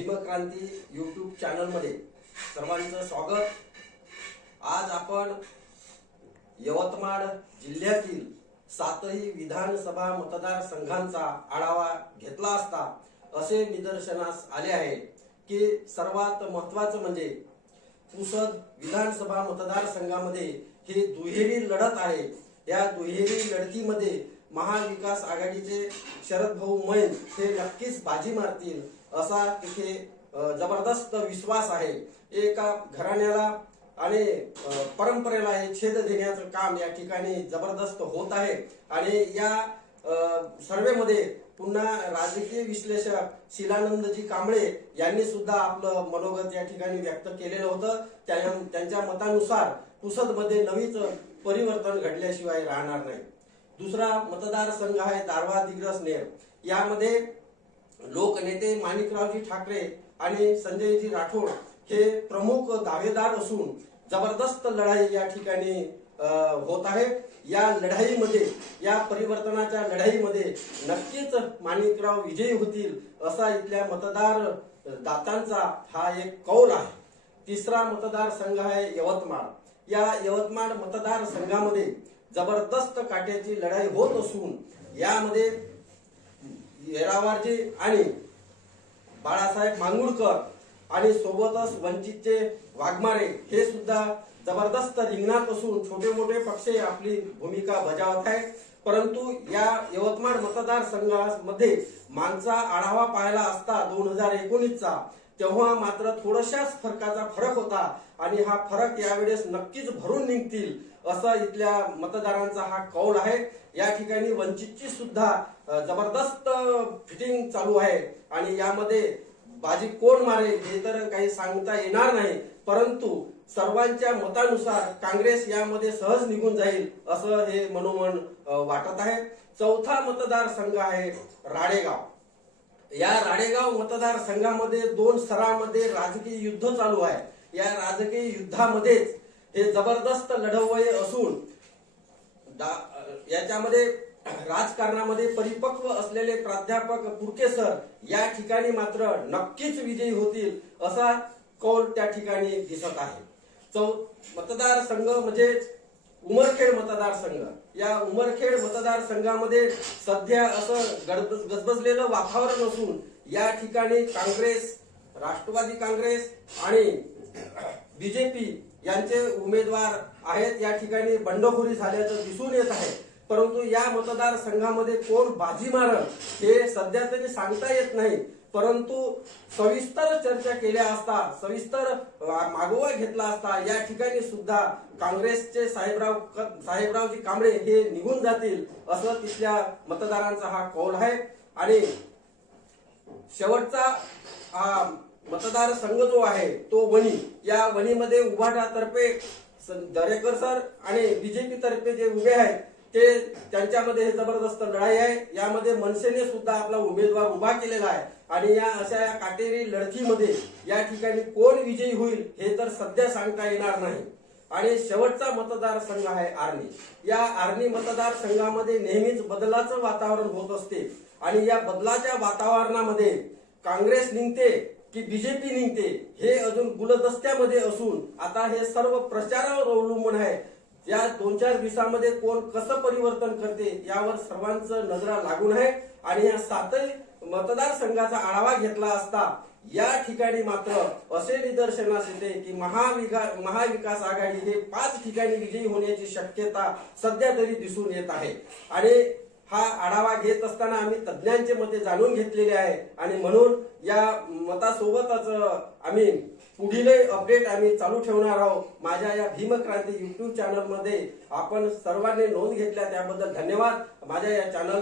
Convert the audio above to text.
भीमक्रांती YouTube चॅनलमध्ये सर्वांचं स्वागत. आज आपण यवतमाळ जिल्ह्यातील सातही विधानसभा मतदारसंघांचा आढावा घेतला असता असे निदर्शनास आले आहे की सर्वात महत्वाचं म्हणजे पुसद विधानसभा मतदारसंघामध्ये ही दुहेरी लढत आहे. या दुहेरी लढतीमध्ये महाविकास आघाडीचे शरद भाऊ मैन हे नक्कीच बाजी मारतील. असा तिथे जबरदस्त विश्वास आहे. एका घराण्याला आणि परंपरेला हे छेद देण्याचं काम या ठिकाणी जबरदस्त होत आहे. आणि या सर्वेमध्ये पुन्हा राजकीय विश्लेषक शिलानंदजी कांबळे यांनी सुद्धा आपलं मनोगत या ठिकाणी व्यक्त केलेलं होतं. त्या- त्यांच्या मतानुसार पुसदमध्ये नवीच परिवर्तन घडल्याशिवाय राहणार नाही. दुसरा मतदारसंघ आहे दारवा दिग्रस नेर. यामध्ये लोकनेते माणिकरावजी ठाकरे आणि संजयजी राठोड हे प्रमुख दावेदार असून जबरदस्त लढाई या ठिकाणी होत आहे. या लढाईमध्ये या परिवर्तनाच्या लढाईमध्ये नक्कीच माणिकराव विजयी होतील असा इथल्या मतदार दातांचा हा एक कौल आहे. तिसरा मतदारसंघ आहे यवतमाळ. या यवतमाळ मतदारसंघामध्ये जबरदस्त काट्याची लढाई होत असून यामध्ये येरावारजी आणि बाळासाहेब मांगुळकर आणि सोबतच वंचितचे वाघमारे हे सुद्धा जबरदस्त रिंगणात असून छोटे मोठे पक्ष आपली भूमिका बजावत आहेत. परंतु या यवतमाळ मतदारसंघामध्ये मागचा आढावा पाहायला असता दोन हजार एकोणीसचा. तेव्हा मात्र थोडशाच फरकाचा फरक होता आणि हा फरक यावेळेस नक्कीच भरून निघतील असा इथल्या मतदारांचा हा कौल आहे. या ठिकाणी वंचितची सुद्धा जबरदस्त फिटिंग चालू आहे आणि यामध्ये बाजी कोण मारेल हे तर काही सांगता येणार नाही. परंतु सर्वांच्या मतानुसार काँग्रेस यामध्ये सहज निघून जाईल असं हे मनोमन वाटत आहे. चौथा मतदारसंघ आहे राडेगाव या राडेगाव मतदारसंघामध्ये दोन स्तरामध्ये राजकीय युद्ध चालू आहे. या राजकीय युद्धामध्येच हे जबरदस्त लढवय असून दा- याच्यामध्ये राजकारणामध्ये परिपक्व असलेले प्राध्यापक पुरके सर या ठिकाणी मात्र नक्कीच विजयी होतील असा कौल त्या ठिकाणी दिसत आहे. चौ मतदारसंघ म्हणजेच उमरखेड मतदारसंघ. या उमरखेड मतदारसंघामध्ये सध्या असं गजबजलेलं वातावरण असून या ठिकाणी काँग्रेस राष्ट्रवादी काँग्रेस आणि बीजेपी यांचे उमेदवार आहेत. या ठिकाणी बंडखोरी झाल्याचं दिसून येत आहे. परंतु या मतदारसंघामध्ये कोण बाजी मारल हे सध्या तरी सांगता येत नाही. परंतु सविस्तर चर्चा केल्या असता सविस्तर मागोवा घेतला असता या ठिकाणी सुद्धा काँग्रेसचे साहेबराव साहेबरावजी कांबळे हे निघून जातील असं तिथल्या मतदारांचा हा कौल आहे. आणि शेवटचा हा मतदारसंघ जो आहे तो वणी या वणीमध्ये उभाटातर्फे दरेकर सर आणि बीजेपी तर्फे जे उभे आहेत ते त्यांच्यामध्ये हे जबरदस्त लढाई आहे. यामध्ये मनसेने सुद्धा आपला उमेदवार उभा केलेला आहे. आणि या अशा या काटेरी लढतीमध्ये या ठिकाणी कोण विजयी होईल हे तर सध्या सांगता येणार नाही. आणि शेवटचा मतदारसंघ आहे आर्णी. या आर्णी मतदारसंघामध्ये नेहमीच बदलाचं वातावरण होत असते. आणि या बदलाच्या वातावरणामध्ये काँग्रेस निघते की बीजेपी निघते हे अजून गुलदस्त्यामध्ये असून आता हे सर्व प्रचारावर अवलंबून आहे. या दोन चार दिवसामध्ये कोण कसं परिवर्तन करते यावर सर्वांचं नजरा लागून आहे. आणि या सातही मतदारसंघाचा आढावा घेतला असता या ठिकाणी मात्र असे निदर्शनास येते की महाविका महाविकास आघाडी हे पाच ठिकाणी विजयी होण्याची शक्यता सध्या तरी दिसून येत आहे. आणि हा आढावा घेत असताना आम्ही तज्ज्ञांचे मते जाणून घेतलेले आहे. आणि म्हणून या मतासोबतच आम्ही पुढील अपडेट आम्ही चालू ठेवणार आहोत. माझ्या या भीमक्रांती युट्यूब चॅनलमध्ये आपण सर्वांनी नोंद घेतल्या त्याबद्दल धन्यवाद. माझ्या या चॅनल